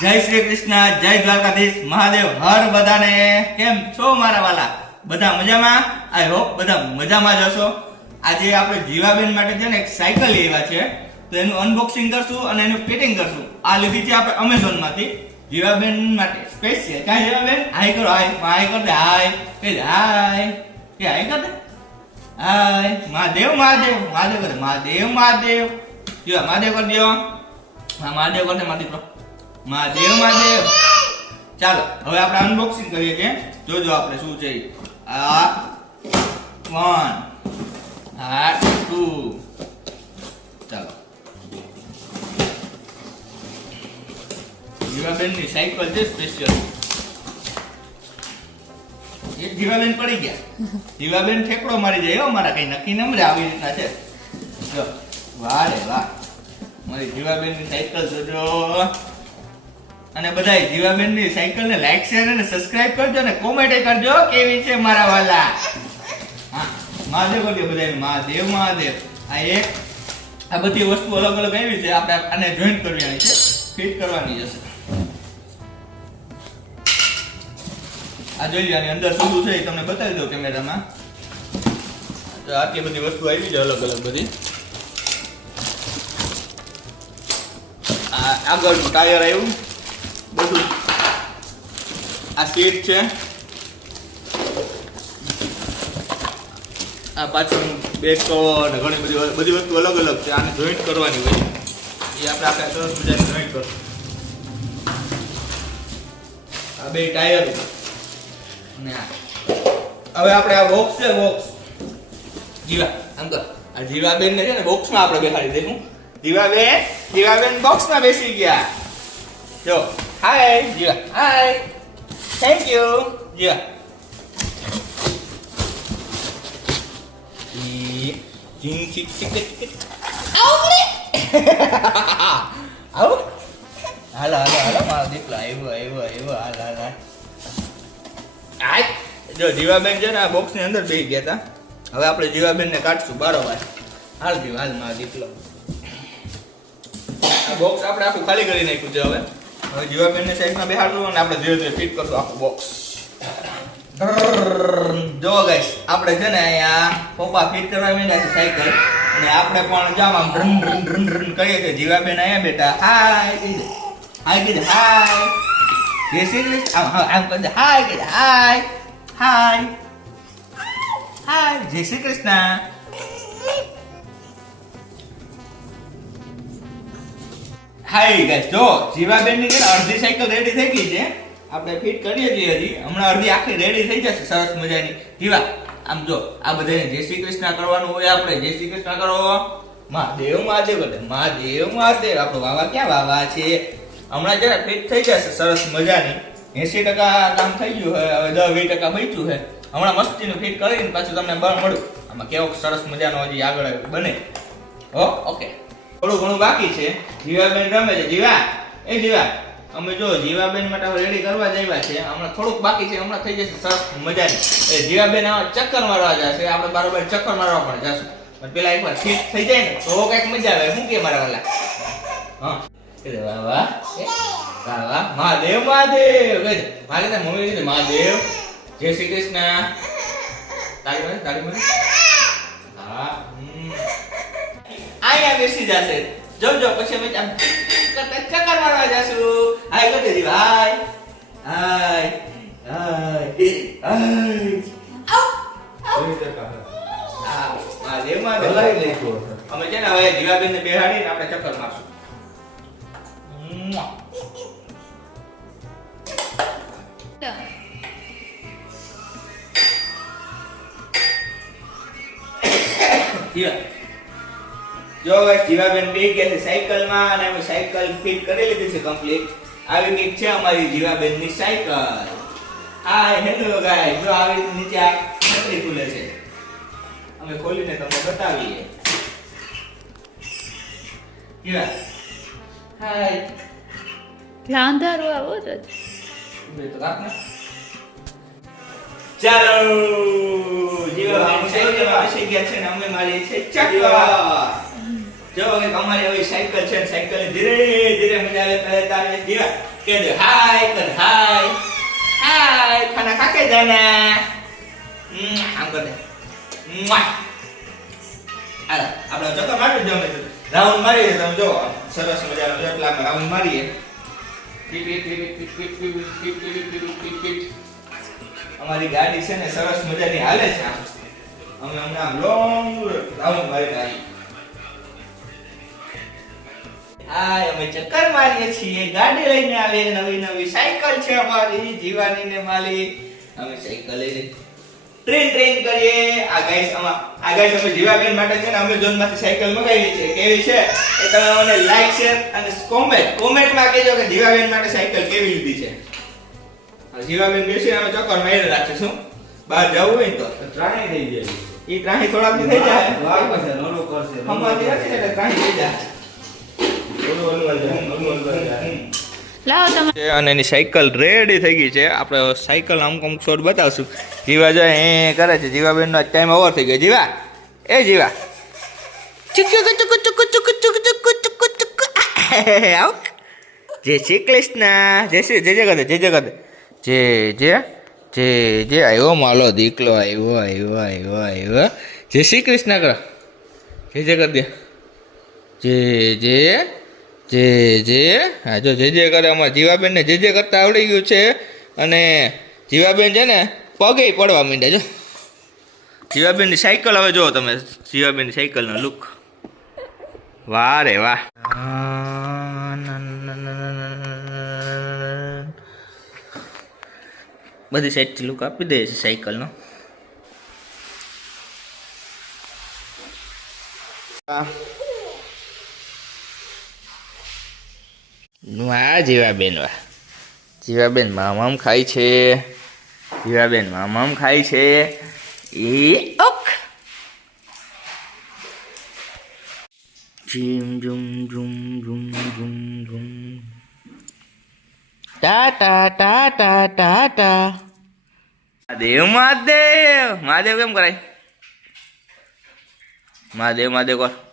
જય શ્રી કૃષ્ણ, જય દ્વારકાધીશ, મહાદેવ, હર બધાને. કેમ છો મારા વાલા? બધા મજામાં? આઈ હોપ બધા મજામાં જ હશો. આજે આપણે જીવાબેન માટે છે ને એક સાયકલ લેવા છે. તો એનું અનબોક્સિંગ કરશું અને એનું ફિટિંગ કરશું. આ લીધી છે આપણે અમેઝોનમાંથી જીવાબેન માટે સ્પેશિયલ ક્યાં જીવાબેન? હાય કરો હાય હાય કર દે હાય કે હાય કે હાય કર દે હાય મહાદેવ મહાદેવ. મહાદેવ કરે, મહાદેવ મહાદેવ. જીવા, મહાદેવ કરી દો હા, મહાદેવ કરતે મારા દીકરો. મહાદેવ મહાદેવ. ચાલો, હવે આપણે અનબોક્સિંગ કરીએ કે? જોજો આપણે શું છે આ વન આ ટુ ચાલો. જીવાબેનની સાયકલ છે સ્પેશિયલ એક જીવાબેન પડી ગયા. જીવાબેન ઠેકડો મારી જાય. હો મારા કઈ નક્કી નમરે આવી રીતના છે. જો, વાહ રે વાહ. મારી જીવાબેનની સાયકલ જોજો. અને બધાય જીવાબેનની સાયકલને લાઈક શેર અને સબસ્ક્રાઇબ કરજો અને કોમેન્ટ કરજો કેવી છે મારા વાલા. મહાદેવ કરજો બધાય મહાદેવ મહાદેવ. આ એક, આ બધી વસ્તુ અલગ અલગ આવી છે, આપણે આને જોઈન્ટ કરવાની છે. ફિટ કરવાની જશે. આ જોઈ આની અંદર શું છે એ તમને બતાવી દઉં કેમેરામાં. તો આટલી બધી વસ્તુ આવી છે, અલગ અલગ બધી. આગળનું ટાયર આવ્યું. બધું. આ સીટ છે. આ પાછળ બેગ કવર ને ઘણી બધી બધી વસ્તુ અલગ અલગ છે. આને જોઈન્ટ કરવાની હોય. એ આપણે આપણે સરસ મજાને જોઈન્ટ કરશું. આ બે ટાયર અને આ. હવે આપણે આ બોક્સ છે બોક્સ જીવા, આમ કર. આ જીવાબેન ને છે ને બોક્સમાં આપણે બેસાડી દઈશું. જીવાબેન જીવાબેન બોક્સમાં બેસી ગયા. જો. હાય જીવા હાય થેન્ક યુ જીવા ઈ, જીંગ ચીક ચીક ચીક ચીક. આવું હાલો હાલો હાલો મારો દીકરો આવ્યો આવ્યો આવ્યો હાલ હાલ હાલ આય જો જીવાબેન છે ને આ બોક્સની અંદર બેસી ગયા હતા હવે આપણે જીવાબેનને કાઢશું બારોબાર હાલ જીવ હાલ મારો દીકરો. આ બોક્સ આપણે આખું ખાલી કરી નાખ્યું છે હવે. હવે જીવાબેનને સાઈડમાં બેહાડશું અને આપણે ધીરે ધીરે ફિટ કરશું આખું બોક્સ જો ગાઈસ આપણે છે ને અહીંયા પપ્પા ફિટ કરવા માંડ્યા છે સાયકલ અને આપણે પણ જામ આમ ડ્રન ડ્રન ડ્રન ડ્રન કરીએ છીએ જીવાબેન અહીંયા બેઠા હાય હાય કહી હાય જય શ્રી કૃષ્ણ આમ આમ કહી હાય કહી હાય હાય હાય જય શ્રી કૃષ્ણ હાય ગાઈસ જો જીવાબેનની અડધી સાયકલ રેડી થઈ ગઈ છે. આપણે ફિટ કરીએ છીએ હજી. હમણાં અડધી આખી રેડી થઈ જશે, સરસ મજાની. જીવા, આમ જો, આ બધાને જય શ્રી કૃષ્ણ કરવાનું હોય આપણે. જય શ્રી કૃષ્ણ કરો. મહાદેવ મહાદેવ, એટલે મહાદેવ મહાદેવ. આપણો વાવા ક્યાં વાવા છે? હમણાં જરા ફિટ થઈ જશે, સરસ મજાની. એસી ટકા કામ થઈ ગયું છે હવે દસ વીસ ટકા બચ્યું છે હમણાં મસ્તીનું ફિટ કરીને પાછું તમને બળ મળ્યું. આમાં કેવો સરસ મજાનો હજી આગળ બને. ઓકે થોડું ઘણું બાકી છે. જીવાબેન રમે છે. જીવા, એ જીવા. અમે જો જીવાબેન માટે રેડી કરવા જઈવા છે હમણાં થોડુંક બાકી છે. હમણાં થઈ જશે સરસ મજાની. એ જીવાબેન ચક્કર મારવા જશે. આપણે બારોબાર ચક્કર મારવા પણ જશું. પણ પેલા એકવાર ફિટ થઈ જાય ને, તો કંઈક મજા આવે. શું કે મારા વાલા? હા. વાહ વાહ. વાહ વાહ. મહાદેવ મહાદેવ. મારે મમ્મી મહાદેવ, જય શ્રી કૃષ્ણ. તારી મને તારી મને હા હમ. અહીંયા બેસી જશે. જો જો પછી અમે આમ કરતા ચક્કર મારવા જશું. હાય કરી દીધી હાય. હાય. હાય. હાય. હા મહાદેવ મહાદેવ અમે છે ને હવે જીવાબેન ને બેહાડીને આપણે ચક્કર મારશું. જીવા જો જીવાબેન બે ગયા છે સાયકલમાં અને અમે સાયકલ ફિટ કરી લીધી છે કમ્પ્લીટ આવી કંઈક છે અમારી જીવાબેનની સાયકલ. હા હેલો ગાય જો આવી નીચે આ છત્રી ખુલે છે. અમે ખોલીને તમને બતાવીએ. જીવા હાય લાંધારો આવો જ બે તો કાપ ને. ચાલો. જીવાબેન સાયકલ આવી ગયા છે ને અમે મારી છે ચક્કર. અમારી હવે સાયકલ છે ને સાયકલ ધીરે ધીરે મજા આવે તારે દેવા કે દે, હાય, કર, હાય હાય, ખાના ખાકે જાના. આમ કરે આલા આપણે ચોક્કર મારી જમે રાઉન્ડ મારીએ, તમે જો સરસ મજાનો એટલા રાઉન્ડ મારીએ. અમારી ગાડી છે ને સરસ મજાની હાલે છે આમ. અમે હમણાં લોંગ રાઉન્ડ મારીને આવી હાય અમે ચક્કર મારીએ છીએ. ગાડી લઈને આવીએ. નવી નવી સાયકલ છે અમારી જીવાની ને માલી અમે સાયકલ લઈને ટ્રેન ટ્રેન કરીએ. આ ગાઈસ અમા આ ગાઈસ અમે જીવાબેન માટે છે ને અમેઝોનમાંથી સાયકલ મગાવી છે કેવી છે? એ તમે મને લાઈક શેર અને કોમેન્ટ કોમેન્ટમાં કહેજો કે જીવાબેન માટે સાયકલ કેવી લીધી છે. આ જીવાબેન બેસી અમે ચક્કર મારી રાખીશું. બહાર જવું હોય ને તો. ટ્રાય થઈ જાય એ ત્રાહી થોડાક દી થઈ જાય. વાપસ છે નોરો કરશે હમણાં નથી એટલે ત્રાહી થઈ જાય. છે અને એની સાયકલ રેડી થઈ ગઈ છે. આપણે સાયકલ અમુક અમુક શોટ બતાવશું. જીવા જો એ કરે છે. જીવાબેનનો ટાઈમ ઓવર થઈ ગયો. જીવા, એ જીવા. જે શ્રી કૃષ્ણ. જય શ્રી, જય જગત જય જગત. જે જે જે જે આવ્યો માલો દીકલો આવ્યો આવ્યો આવ્યો આવ્યો જય શ્રી કૃષ્ણ કરો જય જગત જે જે જે જે, હા, જો જે જે કરે અમારા જીવાબેનને જે જે કરતા આવડી ગયું છે અને જીવાબેન છે ને પગે પડવા માંડ્યા, જો. જીવાબેનની સાયકલ હવે જુઓ તમે, જીવાબેનની સાયકલનો લુક વાહ રે વાહ. બધી સાઈડથી લુક આપી દે છે સાયકલનો. વાહ જીવાબેન વાહ જીવાબેન મામામ ખાય છે જીવાબેન મામામ ખાય છે એ okay gym zoom zoom zoom zoom zoom ટા ટા ટા ટા ટા ટા મહાદેવ મહાદેવ મહાદેવ કેમ કરાય મહાદેવ મહાદેવ કર